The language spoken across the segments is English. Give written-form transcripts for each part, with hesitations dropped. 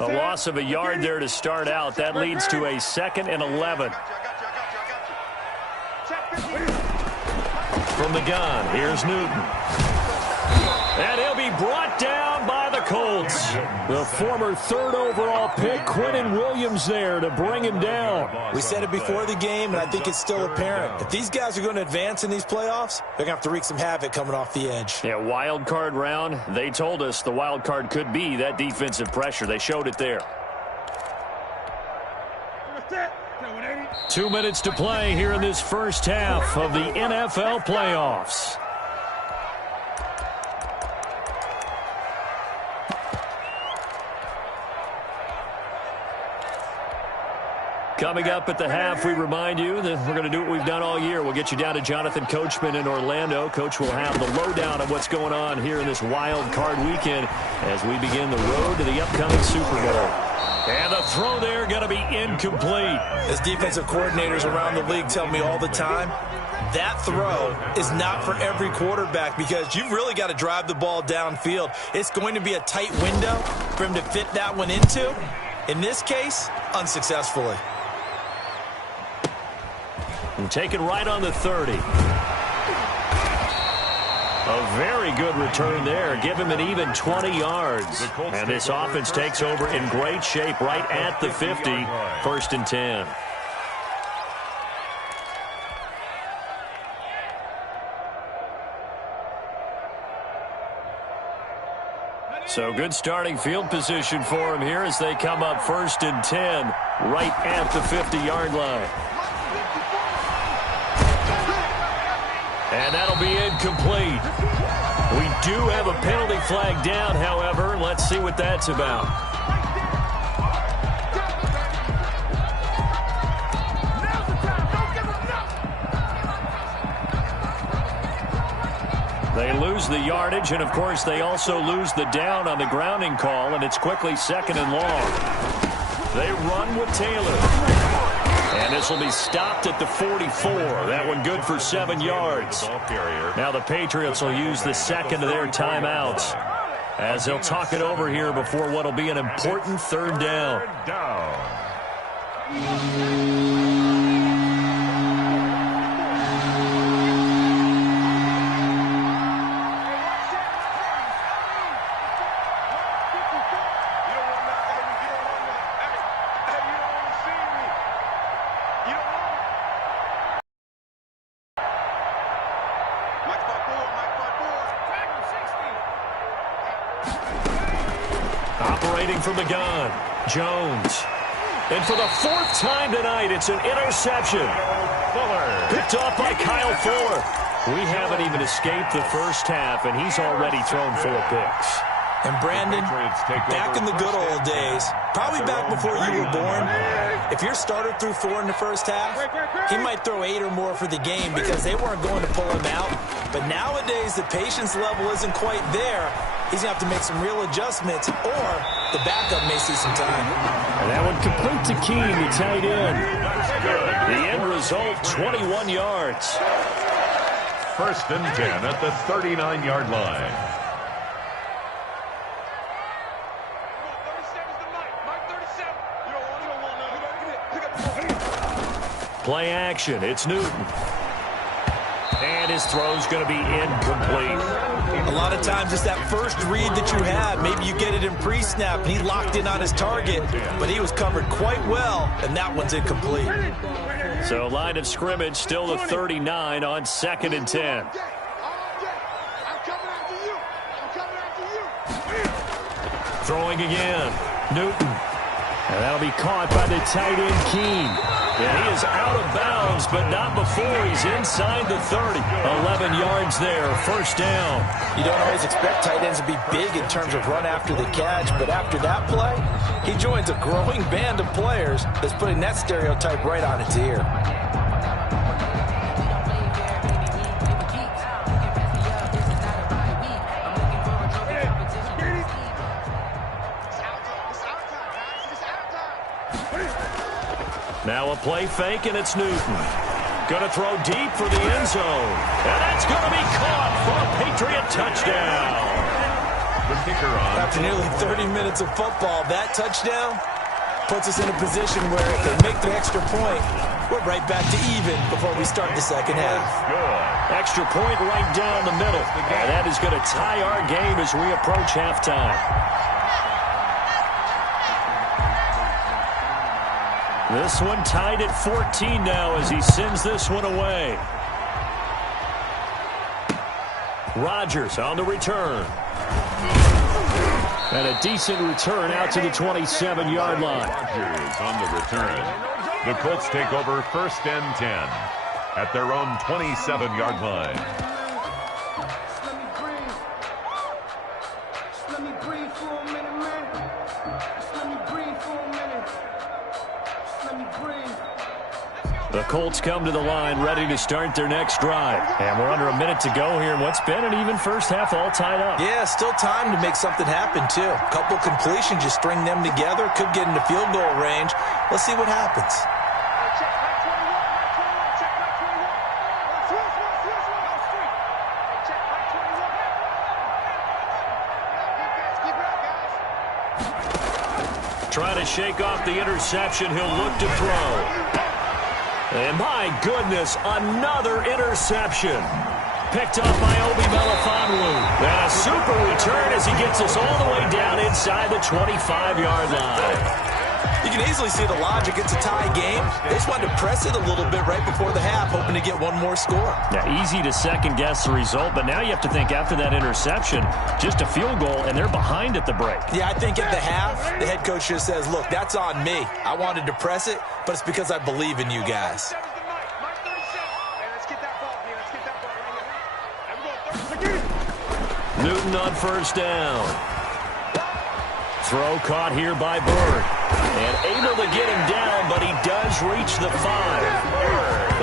A loss of a yard there to start out. That leads to a 2nd and 11. From the gun, here's Newton. And he'll be brought down by the Colts. The former 3rd overall pick, Quinnen Williams, there to bring him down. We said it before the game, and I think it's still apparent. If these guys are going to advance in these playoffs, they're going to have to wreak some havoc coming off the edge. Yeah, wild card round. They told us the wild card could be that defensive pressure. They showed it there. 2 minutes to play here in this first half of the NFL playoffs. Coming up at the half, we remind you that we're going to do what we've done all year. We'll get you down to Jonathan Coachman in Orlando. Coach will have the lowdown of what's going on here in this wild card weekend as we begin the road to the upcoming Super Bowl. And the throw there going to be incomplete. As defensive coordinators around the league tell me all the time, that throw is not for every quarterback because you've really got to drive the ball downfield. It's going to be a tight window for him to fit that one into. In this case, unsuccessfully. And taken right on the 30. A very good return there. Give him an even 20 yards. And this offense takes over in great shape right at the 50. 1st and 10. So good starting field position for him here as they come up 1st and 10 right at the 50-yard line. And that'll be incomplete. We do have a penalty flag down, however. Let's see what that's about. They lose the yardage, and, of course, they also lose the down on the grounding call, and it's quickly 2nd and long. They run with Taylor. And this will be stopped at the 44. That one good for 7 yards. Now the Patriots will use the 2nd of their timeouts as they'll talk it over here before what will be an important 3rd down. Operating from the gun, Jones. And for the 4th time tonight, it's an interception. Picked off by Kyle Fuller. We haven't even escaped the first half, and he's already thrown 4 picks. And Brandon, back in the good old days, probably back before you were born, if your starter threw 4 in the first half, he might throw 8 or more for the game because they weren't going to pull him out. But nowadays, the patience level isn't quite there. He's going to have to make some real adjustments, or the backup may see some time. And that one complete to Keene, the tight end. The end result, 21 yards. 1st and 10 at the 39-yard line. Play action. It's Newton. And his throw's going to be incomplete. A lot of times it's that first read that you have. Maybe you get it in pre-snap, and he locked in on his target, but he was covered quite well, and that one's incomplete. So line of scrimmage still the 39 on 2nd and 10. Throwing again. Newton. And that'll be caught by the tight end, Keene. And he is out of bounds, but not before he's inside the 30. 11 yards there, 1st down. You don't always expect tight ends to be big in terms of run after the catch, but after that play, he joins a growing band of players that's putting that stereotype right on its ear. Now a play fake, and it's Newton. Going to throw deep for the end zone. And that's going to be caught for a Patriot touchdown. The kicker on. After nearly 30 minutes of football, that touchdown puts us in a position where if they make the extra point, we're right back to even before we start the second half. Good. Extra point right down the middle. And that is going to tie our game as we approach halftime. This one tied at 14 now as he sends this one away. Rodgers on the return. And a decent return out to the 27-yard line. Rodgers on the return. The Colts take over 1st and 10 at their own 27-yard line. The Colts come to the line ready to start their next drive. And we're under a minute to go here in what's been an even first half, all tied up. Yeah, still time to make something happen, too. A couple completions, just string them together. Could get into field goal range. Let's see what happens. Trying to shake off the interception. He'll look to throw. And my goodness, another interception. Picked up by Obi Melifonwu. And a super return as he gets us all the way down inside the 25-yard line. You can easily see the logic. It's a tie game. They just wanted to press it a little bit right before the half, hoping to get one more score. Yeah, easy to second-guess the result, but now you have to think after that interception, just a field goal, and they're behind at the break. Yeah, I think at the half, the head coach just says, look, that's on me. I wanted to press it, but it's because I believe in you guys. Newton on first down. Throw caught here by Bird. And able to get him down, but he does reach the 5.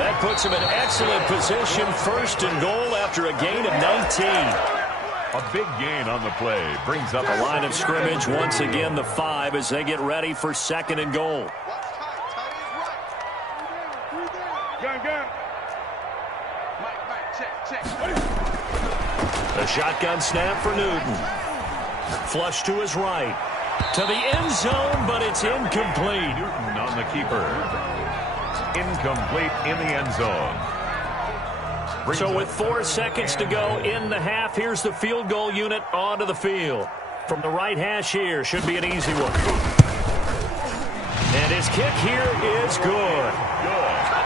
That puts him in excellent position, 1st and goal after a gain of 19. A big gain on the play brings up a line of scrimmage once again, the 5, as they get ready for 2nd and goal. A shotgun snap for Newton. Flush to his right. To the end zone, but it's incomplete. Newton on the keeper. Incomplete in the end zone. So with 4 seconds to go in the half, here's the field goal unit onto the field. From the right hash here, should be an easy one. And his kick here is good.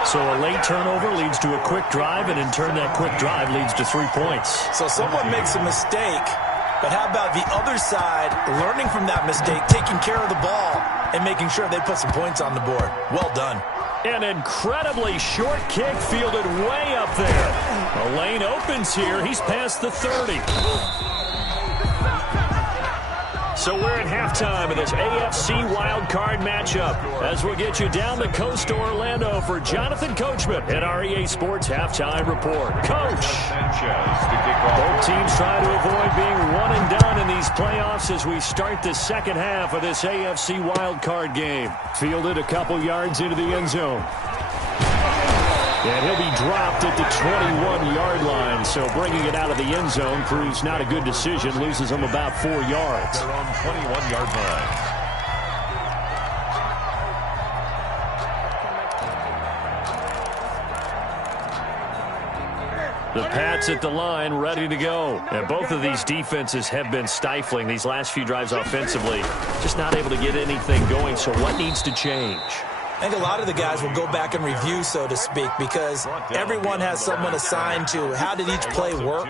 So a late turnover leads to a quick drive, and in turn that quick drive leads to 3 points. So someone makes a mistake, but how about the other side learning from that mistake, taking care of the ball, and making sure they put some points on the board? Well done. An incredibly short kick fielded way up there. A lane opens here. He's past the 30. So we're at halftime of this AFC wildcard matchup as we'll get you down the coast to Orlando for Jonathan Coachman at our EA Sports Halftime Report. Coach, both teams trying to avoid being one and done in these playoffs as we start the second half of this AFC wildcard game. Fielded a couple yards into the end zone. And he'll be dropped at the 21-yard line, so bringing it out of the end zone proves not a good decision, loses him about 4 yards. They're on 21-yard line. The Pats at the line, ready to go. And both of these defenses have been stifling these last few drives offensively, just not able to get anything going, so what needs to change? I think a lot of the guys will go back and review, so to speak, because everyone has someone assigned to how did each play work.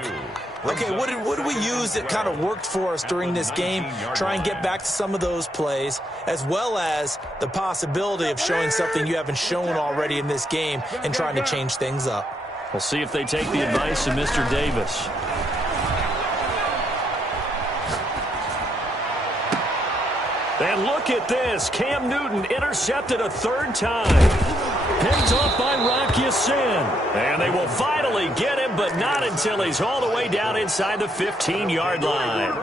Okay, what did we use that kind of worked for us during this game? Try and get back to some of those plays, as well as the possibility of showing something you haven't shown already in this game and trying to change things up. We'll see if they take the advice of Mr. Davis. And look at this. Cam Newton intercepted a 3rd time. Picked off by Rock Ya-Sin. And they will finally get him, but not until he's all the way down inside the 15-yard line.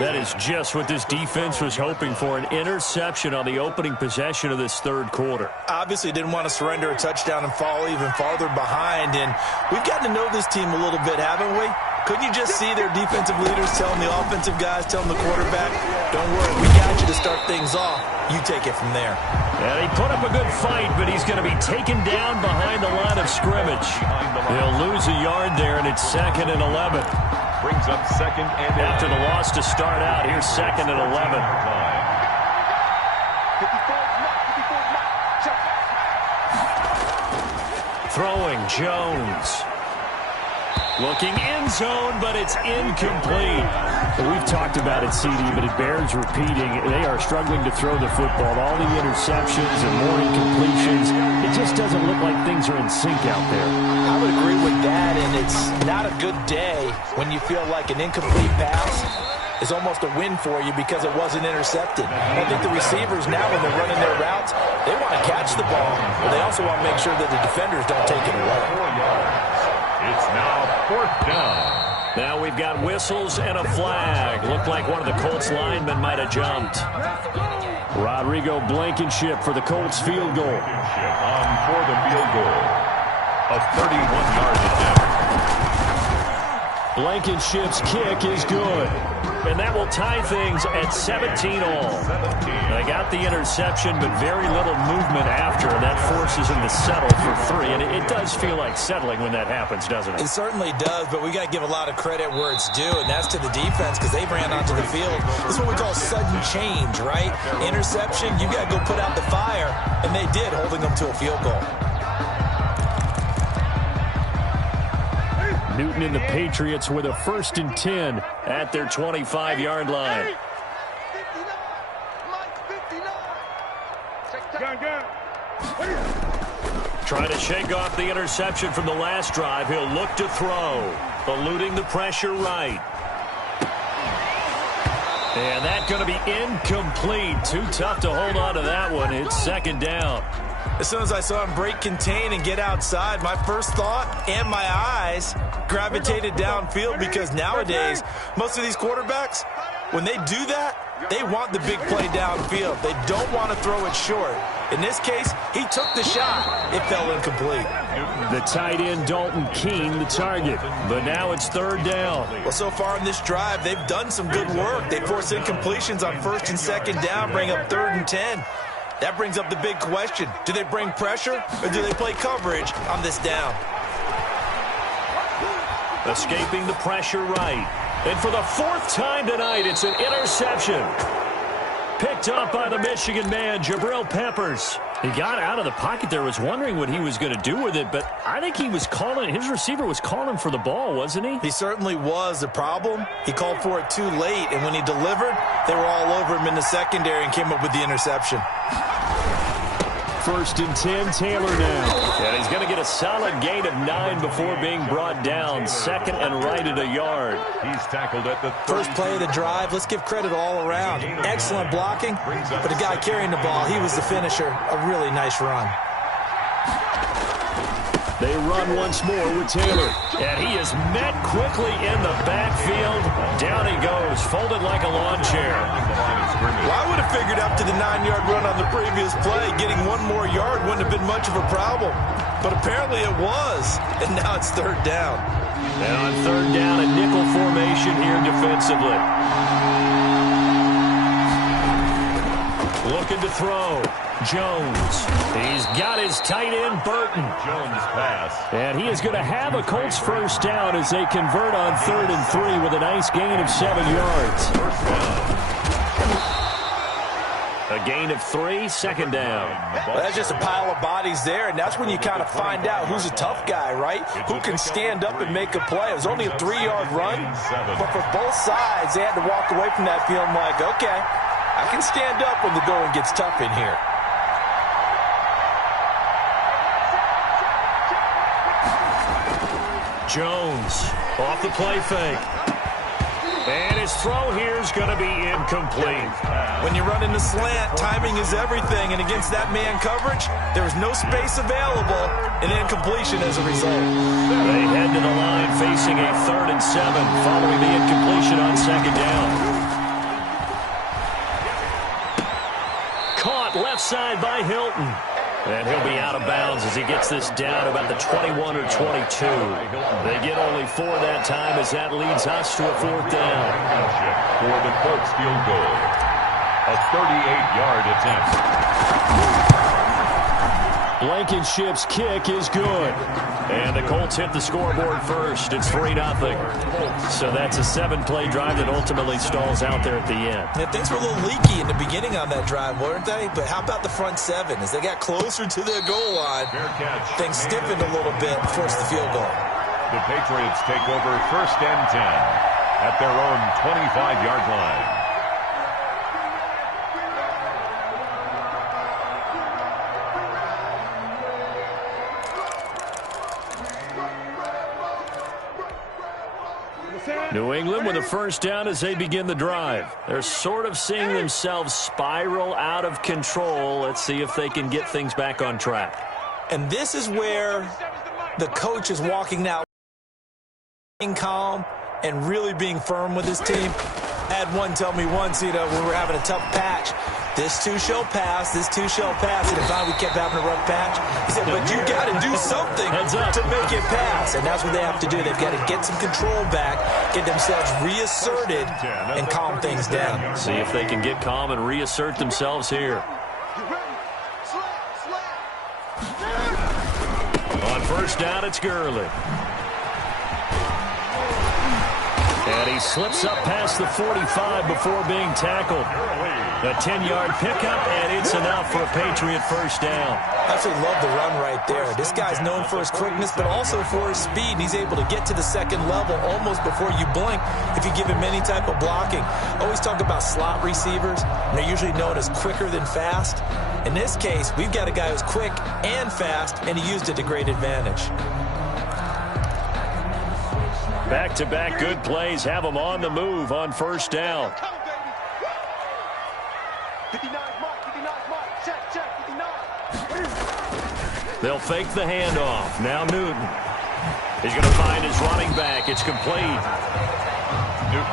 That is just what this defense was hoping for, an interception on the opening possession of this 3rd quarter. Obviously didn't want to surrender a touchdown and fall even farther behind. And we've gotten to know this team a little bit, haven't we? Couldn't you just see their defensive leaders telling the offensive guys, telling the quarterback, don't worry, we got you to start things off. You take it from there. And he put up a good fight, but he's going to be taken down behind the line of scrimmage. He'll lose a yard there, and it's 2nd and 11. Brings up 2nd and 11. After the loss to start out, here's 2nd and 11. Throwing, Jones. Looking end zone, but it's incomplete. We've talked about it, CD, but it bears repeating. They are struggling to throw the football. All the interceptions and more incompletions. It just doesn't look like things are in sync out there. I would agree with that, and it's not a good day when you feel like an incomplete pass is almost a win for you because it wasn't intercepted. I think the receivers now, when they're running their routes, they want to catch the ball, but they also want to make sure that the defenders don't take it away. It's now 4th down. Now we've got whistles and a flag. Looked like one of the Colts linemen might have jumped. Rodrigo Blankenship for the Colts field goal. On for the field goal. A 31-yard attempt. Blankenship's kick is good. And that will tie things at 17 all. They got the interception, but very little movement after. That forces them to settle for 3. And it does feel like settling when that happens, doesn't it? It certainly does, but we got to give a lot of credit where it's due, and that's to the defense because they ran onto the field. This is what we call sudden change, right? Interception, you got to go put out the fire, and they did, holding them to a field goal. Newton and the Patriots with a 1st and 10 at their 25-yard line. Trying to shake off the interception from the last drive. He'll look to throw. Eluding the pressure right. And that's going to be incomplete. Too tough to hold on to that one. It's 2nd down. As soon as I saw him break contain and get outside, my first thought and my eyes gravitated downfield because nowadays, most of these quarterbacks, when they do that, they want the big play downfield. They don't want to throw it short. In this case, he took the shot. It fell incomplete. The tight end, Dalton Keene, the target. But now it's 3rd down. Well, so far in this drive, they've done some good work. They force incompletions on 1st and 2nd down, bring up 3rd and 10. That brings up the big question. Do they bring pressure or do they play coverage on this down? Escaping the pressure right. And for the 4th time tonight, it's an interception. Picked up by the Michigan man, Jabril Peppers. He got out of the pocket there, was wondering what he was going to do with it, but I think he was calling, his receiver was calling for the ball, wasn't he? He certainly was. The problem, he called for it too late, and when he delivered, they were all over him in the secondary and came up with the interception. 1st and 10, Taylor now. And he's going to get a solid gain of 9 before being brought down. 2nd and right at a yard. He's tackled at the first play of the drive. Let's give credit all around. Excellent blocking, but the guy carrying the ball, he was the finisher. A really nice run. They run once more with Taylor. And he is met quickly in the backfield. Down he goes, folded like a lawn chair. Well, I would have figured after the 9-yard run on the previous play, getting 1 more yard wouldn't have been much of a problem. But apparently it was, and now it's 3rd down. And on 3rd down, a nickel formation here defensively. Looking to throw. Jones. He's got his tight end, Burton. Jones pass. And he is going to have a Colts 1st down as they convert on 3rd and 3 with a nice gain of 7 yards. 1st down. A gain of 3, 2nd down. Well, that's just a pile of bodies there, and that's when you kind of find out who's a tough guy, right? Who can stand up and make a play. It was only a 3-yard run, but for both sides, they had to walk away from that feeling like, okay, I can stand up when the going gets tough in here. Jones off the play fake. And his throw here is going to be incomplete. When you run in the slant, timing is everything. And against that man coverage, there was no space available, and incompletion as a result. They head to the line facing a 3rd and 7 following the incompletion on 2nd down. Caught left side by Hilton. And he'll be out of bounds as he gets this down about the 21 or 22. They get only 4 that time as that leads us to a 4th down. For the Colts field goal. A 38-yard attempt. Blankenship's kick is good. And the Colts hit the scoreboard first. It's 3-0. So that's a 7-play drive that ultimately stalls out there at the end. Yeah, things were a little leaky in the beginning on that drive, weren't they? But how about the front 7? As they got closer to their goal line, things stiffened a little bit, forced the field goal. The Patriots take over 1st and 10 at their own 25-yard line. New England with a 1st down as they begin the drive. They're sort of seeing themselves spiral out of control. Let's see if they can get things back on track. And this is where the coach is walking now, being calm and really being firm with his team. I had one tell me once, when we were having a tough patch, this too shall pass, this too shall pass. And if we kept having a rough patch, he said, but you got to do something to make it pass. And that's what they have to do. They've got to get some control back, get themselves reasserted, and calm things down. See if they can get calm and reassert themselves here. On 1st down, it's Gurley. And he slips up past the 45 before being tackled. A 10-yard pickup, and it's enough for a Patriot 1st down. I absolutely love the run right there. This guy's known for his quickness, but also for his speed. He's able to get to the 2nd level almost before you blink if you give him any type of blocking. I always talk about slot receivers, and they're usually known as quicker than fast. In this case, we've got a guy who's quick and fast, and he used it to great advantage. Back-to-back good plays have them on the move on 1st down. They'll fake the handoff. Now Newton. He's going to find his running back. It's complete.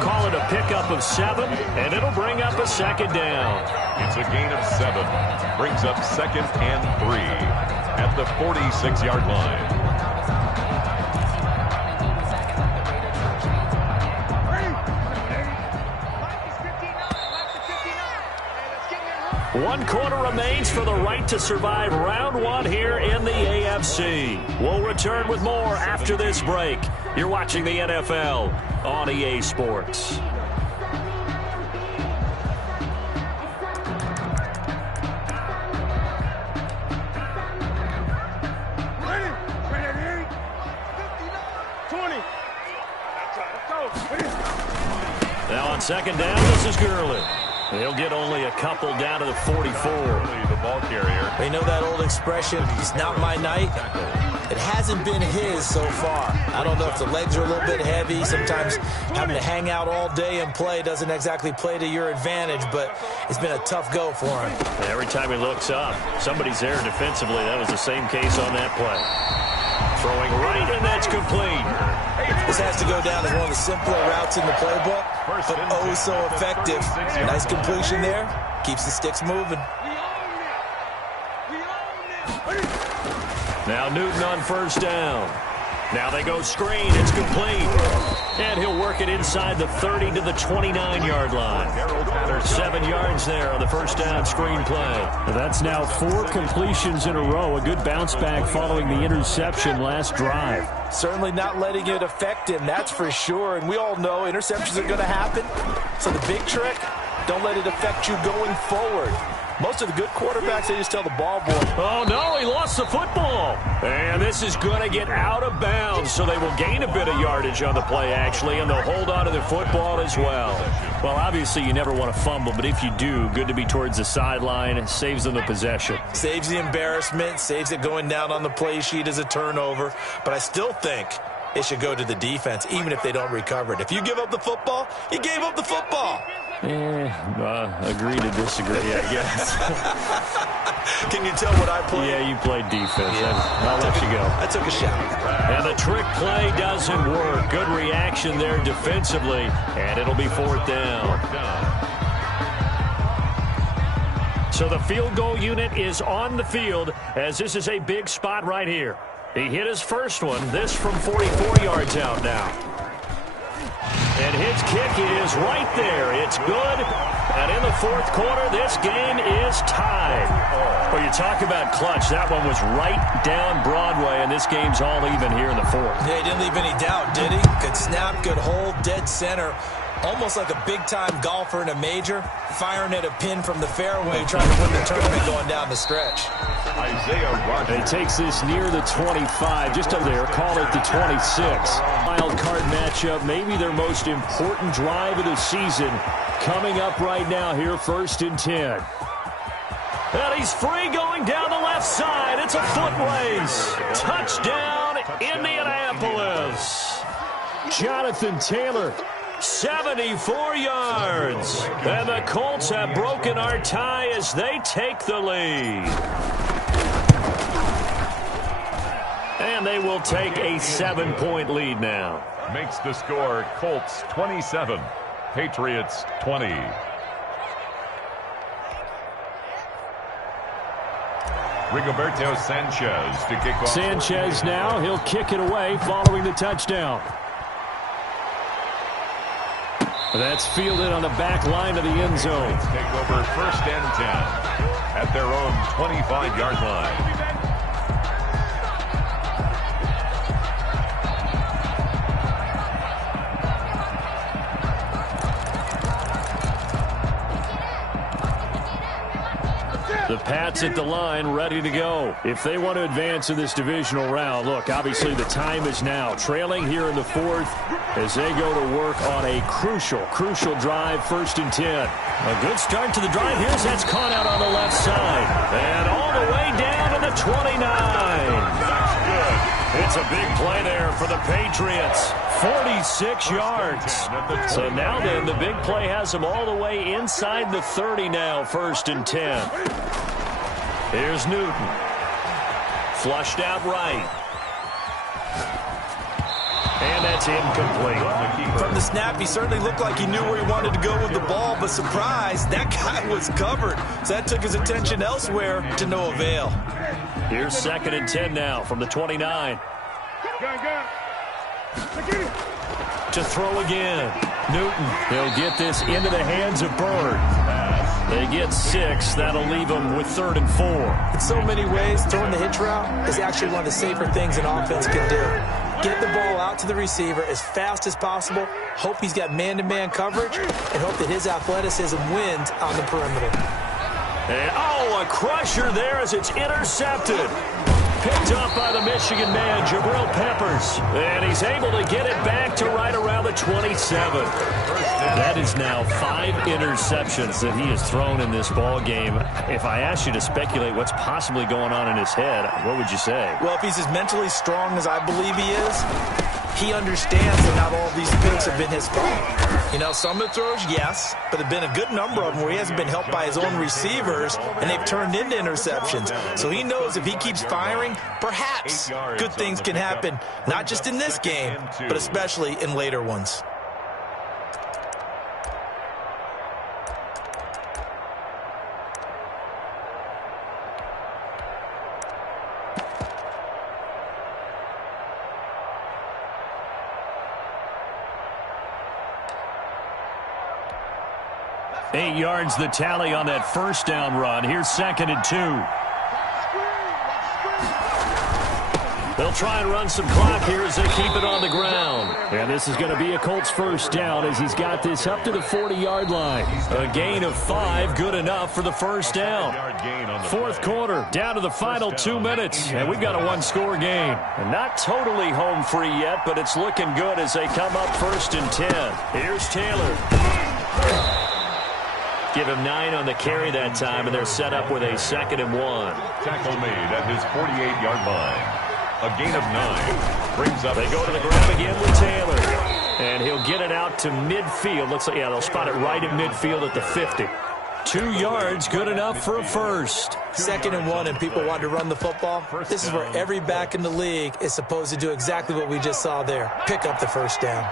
Call it a pickup of 7, and it'll bring up a 2nd down. It's a gain of 7. Brings up 2nd and 3 at the 46-yard line. One quarter remains for the right to survive round 1 here in the AFC. We'll return with more after this break. You're watching the NFL on EA Sports. Now on 2nd down, this is Gurley. He'll get only a couple down to the 44. The ball carrier. You know that old expression, it's not my night? It hasn't been his so far. I don't know if the legs are a little bit heavy. Sometimes having to hang out all day and play doesn't exactly play to your advantage, but it's been a tough go for him. Every time he looks up, somebody's there defensively. That was the same case on that play. Throwing right, and that's complete. This has to go down as one of the simpler routes in the playbook, but oh so effective. Nice completion there. Keeps the sticks moving. Now Newton on 1st down. Now they go screen. It's complete. And he'll work it inside the 30 to the 29-yard line. There's 7 yards there on the 1st down screen play. That's now 4 completions in a row. A good bounce back following the interception last drive. Certainly not letting it affect him, that's for sure. And we all know interceptions are going to happen. So the big trick, don't let it affect you going forward. Most of the good quarterbacks, they just tell the ball boy. Oh, no, he lost the football. And this is going to get out of bounds, so they will gain a bit of yardage on the play, actually, and they'll hold on to the football as well. Well, obviously, you never want to fumble, but if you do, good to be towards the sideline. It saves them the possession. Saves the embarrassment, saves it going down on the play sheet as a turnover. But I still think it should go to the defense, even if they don't recover it. If you give up the football, you gave up the football. Agree to disagree, I guess. Can you tell what I played? Yeah, you played defense. Yeah. I'll let you go. I took a shot. And the trick play doesn't work. Good reaction there defensively, and it'll be 4th down. So the field goal unit is on the field as this is a big spot right here. He hit his first one, this from 44 yards out now. And his kick is right there. It's good. And in the fourth quarter, this game is tied. Well, you talk about clutch. That one was right down Broadway, and this game's all even here in the fourth. Yeah, he didn't leave any doubt, did he? Good snap, good hold, dead center. Almost like a big-time golfer in a major, firing at a pin from the fairway, trying to win the tournament going down the stretch. Isaiah Rodgers. It takes this near the 25, just up there, call it the 26. Wild card matchup, maybe their most important drive of the season, coming up right now here, 1st and 10. And he's free going down the left side. It's a foot race. Touchdown, Indianapolis. Jonathan Taylor, 74 yards. And the Colts have broken our tie as they take the lead. And they will take a 7-point lead now. Makes the score Colts 27, Patriots 20. Rigoberto Sanchez to kick off. Sanchez now, he'll kick it away following the touchdown. That's fielded on the back line of the end zone. Take over 1st and 10 at their own 25-yard line. The Pats at the line, ready to go. If they want to advance in this divisional round, look, obviously the time is now. Trailing here in the fourth as they go to work on a crucial drive, 1st and 10. A good start to the drive. Here's that's caught out on the left side. And all the way down to the 29. That's good. It's a big play there for the Patriots. 46 yards. So now then, the big play has them all the way inside the 30 now, 1st and 10. Here's Newton. Flushed out right. And that's incomplete. From the snap, he certainly looked like he knew where he wanted to go with the ball, but surprise, that guy was covered. So that took his attention elsewhere to no avail. Here's 2nd and 10 now from the 29. To throw again. Newton, he'll get this into the hands of Bird. They get 6. That'll leave them with 3rd and 4. In so many ways, throwing the hitch route is actually one of the safer things an offense can do. Get the ball out to the receiver as fast as possible, hope he's got man-to-man coverage, and hope that his athleticism wins on the perimeter. And, a crusher there as it's intercepted. Picked up by the Michigan man, Jabril Peppers. And he's able to get it back to right around the 27. That is now 5 interceptions that he has thrown in this ball game. If I asked you to speculate what's possibly going on in his head, what would you say? Well, if he's as mentally strong as I believe he is, he understands that not all of these picks have been his fault. You know, some of the throws, yes, but there have been a good number of them where he hasn't been helped by his own receivers, and they've turned into interceptions. So he knows if he keeps firing, perhaps good things can happen, not just in this game, but especially in later ones. Eight yards the tally on that first down run. Here's 2nd and 2. They'll try and run some clock here as they keep it on the ground. And this is going to be a Colts first down as he's got this up to the 40-yard line. A gain of 5, good enough for the first down. Fourth quarter, down to the final 2 minutes. And we've got a one-score game. And not totally home free yet, but it's looking good as they come up 1st and 10. Here's Taylor. Give him 9 on the carry that time, and they're set up with a 2nd and 1. Tackle made at his 48-yard line. A gain of 9 brings up. They go to the ground again with Taylor, and he'll get it out to midfield. Looks like, yeah, they'll spot it right at midfield at the 50. 2 yards, good enough for a first. 2nd and 1, and people want to run the football. This is where every back in the league is supposed to do exactly what we just saw there. Pick up the first down.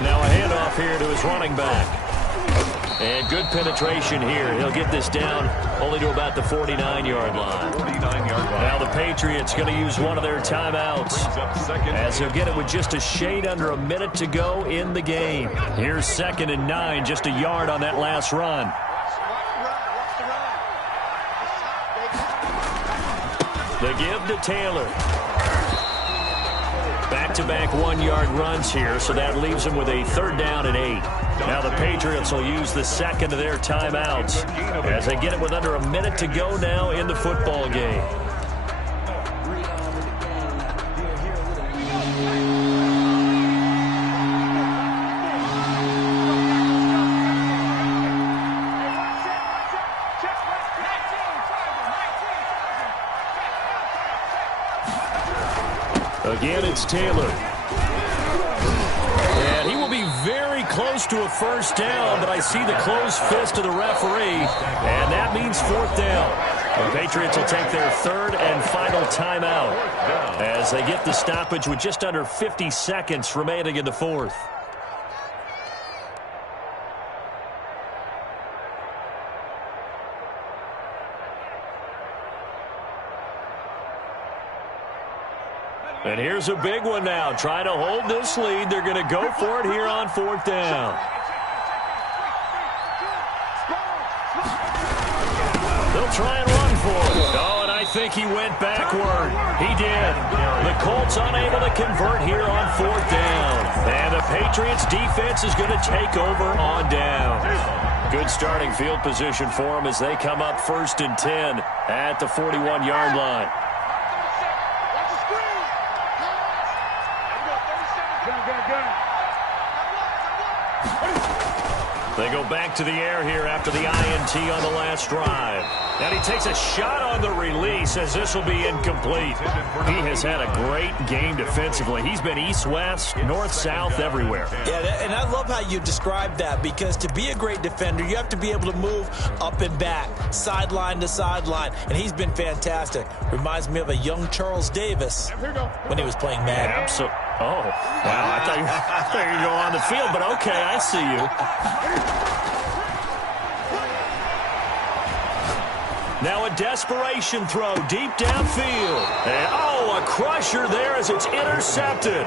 Now a handoff here to his running back. And good penetration here. He'll get this down only to about the 49-yard line. 49-yard line. Now the Patriots going to use one of their timeouts as he'll get it with just a shade under a minute to go in the game. Here's 2nd and 9, just a yard on that last run. The give to Taylor. Back-to-back 1-yard runs here, so that leaves him with a 3rd down and 8. Now the Patriots will use the second of their timeouts as they get it with under a minute to go now in the football game. Again, it's Taylor. And he will be very close to a 1st down, but I see the closed fist of the referee, and that means 4th down. The Patriots will take their 3rd and final timeout as they get the stoppage with just under 50 seconds remaining in the 4th. And here's a big one now. Trying to hold this lead. They're going to go for it here on 4th down. They'll try and run for it. Oh, and I think he went backward. He did. The Colts unable to convert here on 4th down. And the Patriots defense is going to take over on down. Good starting field position for them as they come up 1st and 10 at the 41-yard line. They go back to the air here after the INT on the last drive. And he takes a shot on the release as this will be incomplete. He has had a great game defensively. He's been east-west, north-south, everywhere. Yeah, and I love how you described that, because to be a great defender, you have to be able to move up and back, sideline to sideline, and he's been fantastic. Reminds me of a young Charles Davis when he was playing Madden. Absolutely. Oh, wow. I thought you were going on the field, but okay, I see you. Now a desperation throw deep downfield. And, oh, a crusher there as it's intercepted.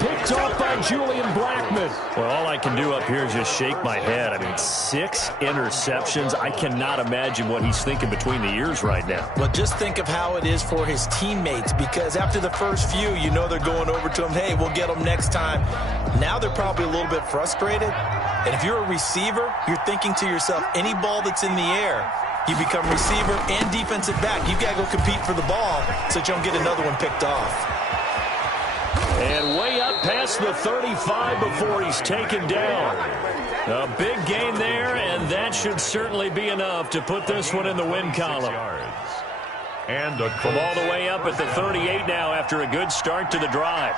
Picked off by Julian Blackmon. Well, all I can do up here is just shake my head. I mean, 6 interceptions. I cannot imagine what he's thinking between the ears right now. Well, just think of how it is for his teammates, because after the first few, you know they're going over to him, hey, we'll get them next time. Now they're probably a little bit frustrated. And if you're a receiver, you're thinking to yourself, any ball that's in the air, you become receiver and defensive back. You've got to go compete for the ball so that you don't get another one picked off. And way up past the 35 before he's taken down. A big gain there, and that should certainly be enough to put this one in the win column. And from all the way up at the 38 now after a good start to the drive.